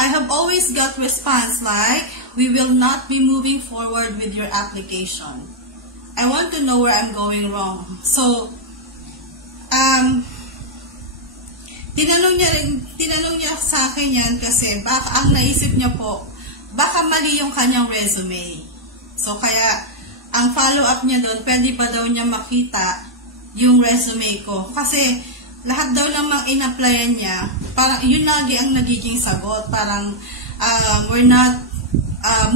I have always got response like, we will not be moving forward with your application. I want to know where I'm going wrong. So, tinanong niya sa akin yan kasi baka ang naisip niya po, baka mali yung kanyang resume. So, kaya, ang follow-up niya doon, pwede pa daw niya makita yung resume ko. Kasi, lahat daw namang in-applyan niya, parang yun lagi ang nagiging sagot. Parang, we're not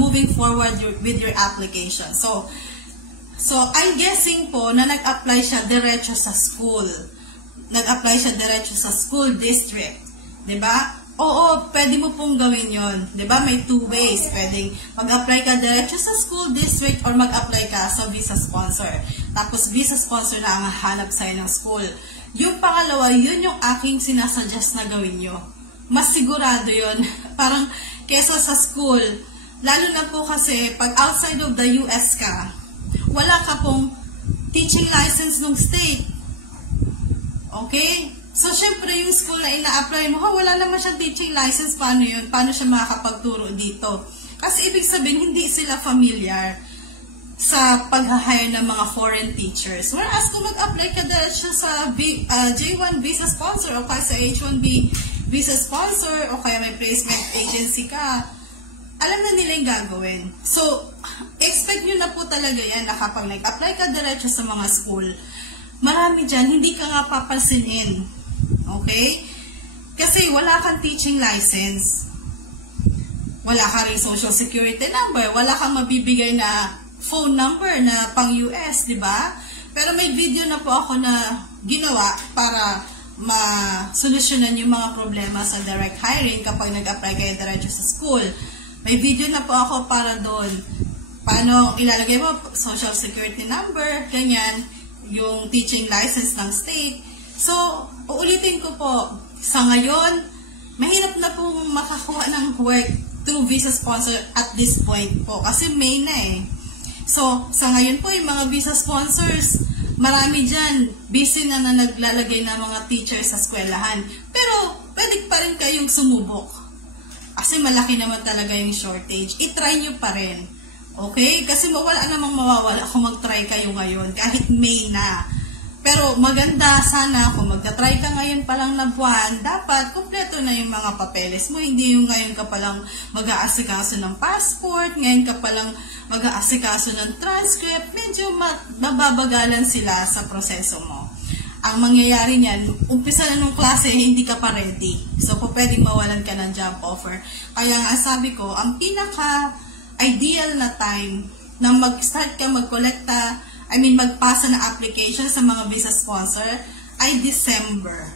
moving forward with your application. So, I'm guessing po na nag-apply siya diretso sa school. Nag-apply siya diretso sa school district. Diba? Oo, pwede mo pong gawin yon. Diba? May two ways. Pwedeng mag-apply ka diretso sa school district or mag-apply ka sa visa sponsor. Tapos, visa sponsor na ang hanap sa'yo ng school. Yung pangalawa, yun yung aking sinasuggest na gawin nyo. Mas sigurado yun. Parang, kesa sa school, lalo na po kasi, pag outside of the US ka, wala ka pong teaching license ng state. Okay? So, syempre, yung school na ina-apply mo, wala naman siyang teaching license. Paano yun? Paano siya makakapagturo dito? Kasi, ibig sabihin, hindi sila familiar sa pag-hire ng mga foreign teachers. Whereas kung mag-apply ka dahil siya sa J1 visa sponsor o kaya sa H1B visa sponsor o kaya may placement agency ka, alam na nila yung gagawin. So, expect nyo na po talaga yan na kapag nag-apply ka diretso sa mga school, marami dyan, hindi ka nga papansinin. Okay? Kasi wala kang teaching license. Wala ka rin social security number. Wala kang mabibigay na phone number na pang US, di ba? Pero may video na po ako na ginawa para ma-solusyonan yung mga problema sa direct hiring kapag nag-apply kayo diretso sa school. May video na po ako para doon. Paano ilalagay mo social security number, ganyan, yung teaching license ng state. So, uulitin ko po, sa ngayon, mahirap na pong makakuha ng work through visa sponsor at this point po. Kasi May na eh. So, sa ngayon po, yung mga visa sponsors, marami dyan, busy na naglalagay ng mga teachers sa eskwelahan. Pero, pwede pa rin kayong sumubok. Kasi malaki naman talaga yung shortage. I-try nyo pa rin. Okay? Kasi wala namang mawawala kung mag-try kayo ngayon, kahit May na. Pero maganda sana kung magta-try ka ngayon pa lang na buwan, dapat kumpleto na yung mga papeles mo. Hindi yung ngayon ka palang mag-aasikaso ng passport, ngayon ka palang mag-aasikaso ng transcript, medyo mababagalan sila sa proseso mo. Ang mangyayari niyan, umpisa na nung klase, hindi ka pa ready. So, pwedeng mawalan ka ng job offer. Kaya nga sabi ko, ang pinaka-ideal na time na mag-start ka mag-collecta, magpasa ng application sa mga visa sponsor ay December.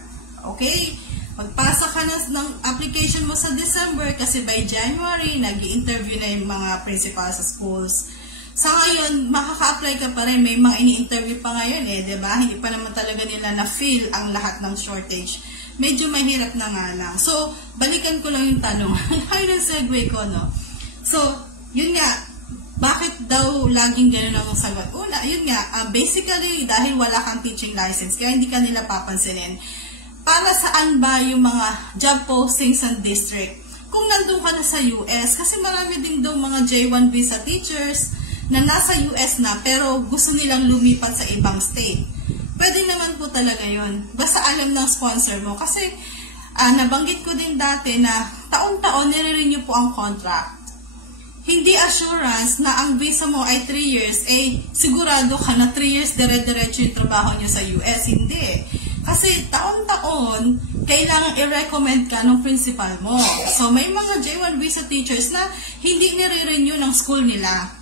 Okay? Magpasa ka na ng application mo sa December kasi by January, nag-i-interview na yung mga principal sa schools. Sa ngayon, makaka-apply ka pa rin. May mga ini-interview pa ngayon eh, diba? Hindi pa naman talaga nila na-fill ang lahat ng shortage. Medyo mahirap na nga lang. So, balikan ko lang yung tanong. Kaya ng segue ko, no? So, yun nga, bakit daw laging gano'n ang sagot? Una, yun nga, basically, dahil wala kang teaching license, kaya hindi ka nila papansinin. Para saan ba yung mga job postings sa district? Kung nandun ka na sa US, kasi marami din daw mga J1 visa teachers na nasa US na, pero gusto nilang lumipat sa ibang state. Pwede naman po talaga yun. Basta alam ng sponsor mo. Kasi, nabanggit ko din dati na taon-taon nire-renew po ang contract. Hindi assurance na ang visa mo ay 3 years, sigurado ka na 3 years dire-diretso yung trabaho nyo sa US. Hindi. Kasi taon-taon, kailangan i-recommend ka ng principal mo. So, may mga J1 visa teachers na hindi nire-renew ng school nila.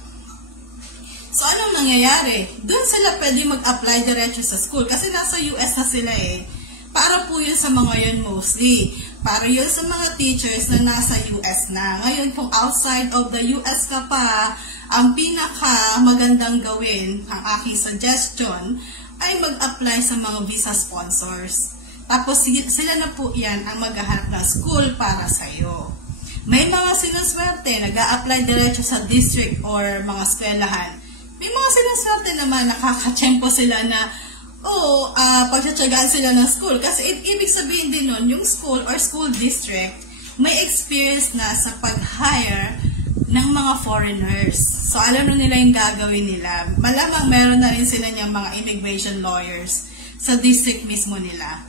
So, anong nangyayari? Doon sila pwede mag-apply diretso sa school kasi nasa US na sila eh. Para po yun sa mga yun mostly. Para yun sa mga teachers na nasa US na. Ngayon, kung outside of the US ka pa, ang pinaka magandang gawin, ang aking suggestion, ay mag-apply sa mga visa sponsors. Tapos, sila na po yan ang maghahanap ng school para sa'yo. May mga sinuswerte, nag-a-apply diretso sa district or mga eskwelahan. May mga sinuswerte naman, nakakatsyempo sila na pagtsatsagaan sila ng school. Kasi ibig sabihin din nun, yung school or school district, may experience na sa pag-hire ng mga foreigners. So, alam na nila yung gagawin nila. Malamang meron na rin sila niyang mga immigration lawyers sa district mismo nila.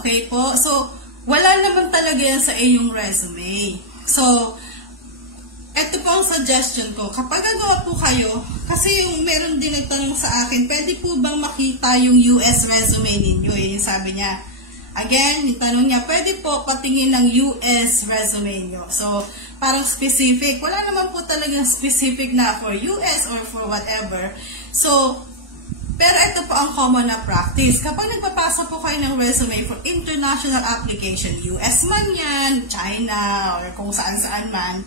Okay po? So, wala naman talaga yan sa iyong resume. So, ito po ang suggestion ko. Kapag gagawa po kayo, kasi yung meron din nagtanong sa akin, pwede po bang makita yung US resume ninyo? Yung sabi niya. Again, yung tanong niya, pwede po patingin ng US resume nyo. So, parang specific. Wala naman po talagang specific na for US or for whatever. So, pero ito po ang common na practice. Kapag nagpapasa po kayo ng resume for international application, US man yan, China, or kung saan-saan man,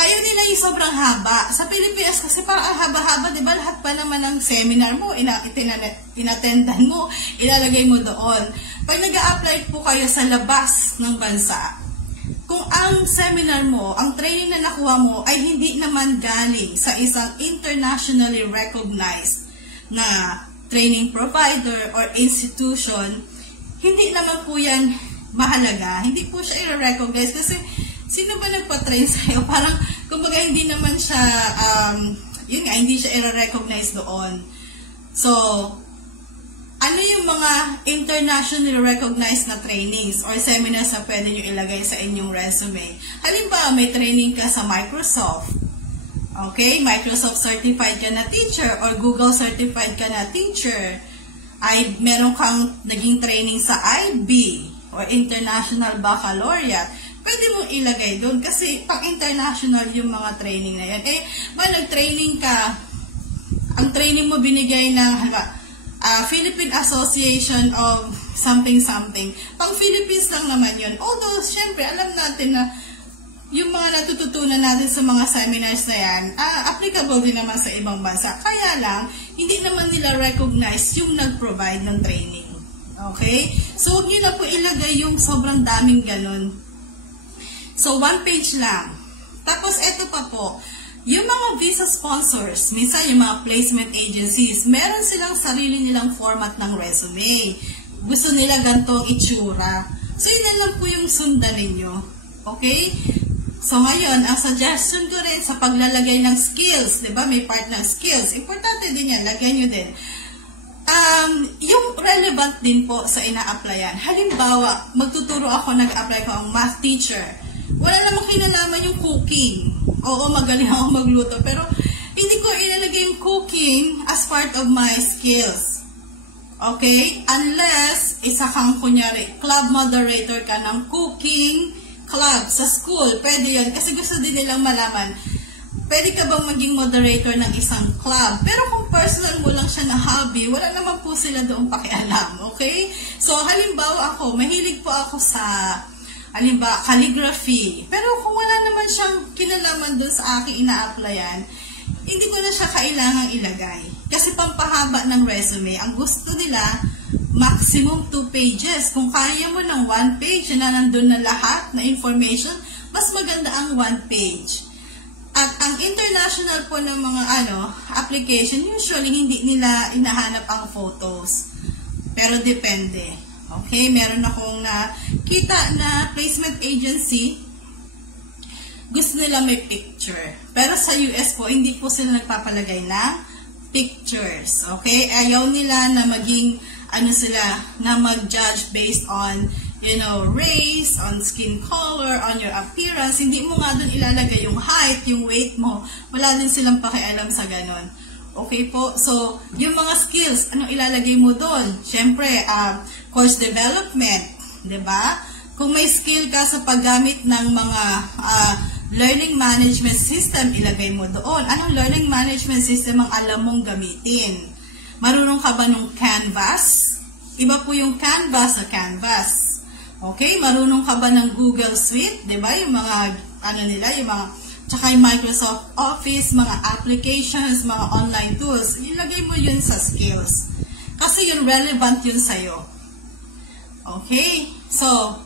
ayaw nila yung sobrang haba. Sa Pilipinas kasi parang haba-haba, di ba? Lahat pa naman ng seminar mo, inattendan mo, ilalagay mo doon. Pag nag-a-apply po kayo sa labas ng bansa, kung ang seminar mo, ang training na nakuha mo ay hindi naman galing sa isang internationally recognized na training provider or institution, hindi naman po yan mahalaga. Hindi po siya i-recognize kasi sino ba nagpa-train sa'yo? Parang, kumbaga, hindi naman siya, yun nga, hindi siya i-recognize doon. So, ano yung mga internationally recognized na trainings or seminars na pwede nyo ilagay sa inyong resume? Halimbawa, may training ka sa Microsoft. Okay? Microsoft certified ka na teacher or Google certified ka na teacher. Ay, meron kang naging training sa IB or International Baccalaureate. Pwede mong ilagay doon kasi pang-international yung mga training na yan. Eh, nag-training ka, ang training mo binigay ng Philippine Association of something-something. Pang-Philippines lang naman yun. Although, syempre, alam natin na yung mga natututunan natin sa mga seminars na yan, applicable din naman sa ibang bansa. Kaya lang, hindi naman nila recognize yung nag-provide ng training. Okay? So, huwag nyo na po ilagay yung sobrang daming ganun. So, 1 page lang. Tapos, eto pa po, yung mga visa sponsors, minsan yung mga placement agencies, meron silang sarili nilang format ng resume. Gusto nila ganitong itsura. So, yun na lang po yung sundan ninyo. Okay? So, ngayon, ang suggestion ko rin sa paglalagay ng skills, di ba? May part ng skills. Importante din yan, lagyan nyo din. Yung relevant din po sa ina-applyan. Halimbawa, magtuturo ako, nag-apply ko ang math teacher. Wala namang kinalaman yung cooking. Oo, magaling ako magluto. Pero, hindi ko ilalagay yung cooking as part of my skills. Okay? Unless, isa kang, kunyari, club moderator ka ng cooking club sa school. Pwede yun. Kasi gusto din nilang malaman, pwede ka bang maging moderator ng isang club? Pero kung personal mo lang siya na hobby, wala naman po sila doon pakialam. Okay? So, halimbawa ako, mahilig po ako sa halimbawa, calligraphy. Pero kung wala naman siyang kinalaman doon sa aking ina-applyan, hindi ko na siya kailangang ilagay. Kasi pampahaba ng resume, ang gusto nila, maximum 2 pages. Kung kaya mo ng 1 page na nandun na lahat na information, mas maganda ang 1 page. At ang international po ng mga application, usually hindi nila inahanap ang photos. Pero depende. Okay, meron akong nakita na placement agency, gusto nila may picture. Pero sa US po, hindi po sila nagpapalagay ng pictures. Okay, ayaw nila na maging, na mag-judge based on, race, on skin color, on your appearance. Hindi mo nga dun ilalagay yung height, yung weight mo. Wala din silang pakialam sa ganon. Okay po? So, yung mga skills, anong ilalagay mo doon? Siyempre, course development, di ba? Kung may skill ka sa paggamit ng mga learning management system, ilagay mo doon. Anong learning management system ang alam mong gamitin? Marunong ka ba nung Canvas? Iba po yung Canvas sa Canvas. Okay? Marunong ka ba ng Google Suite? Di ba? Yung mga, yung mga tsaka yung Microsoft Office, mga applications, mga online tools, ilagay mo yun sa skills. Kasi yun relevant yun sa'yo. Okay? So,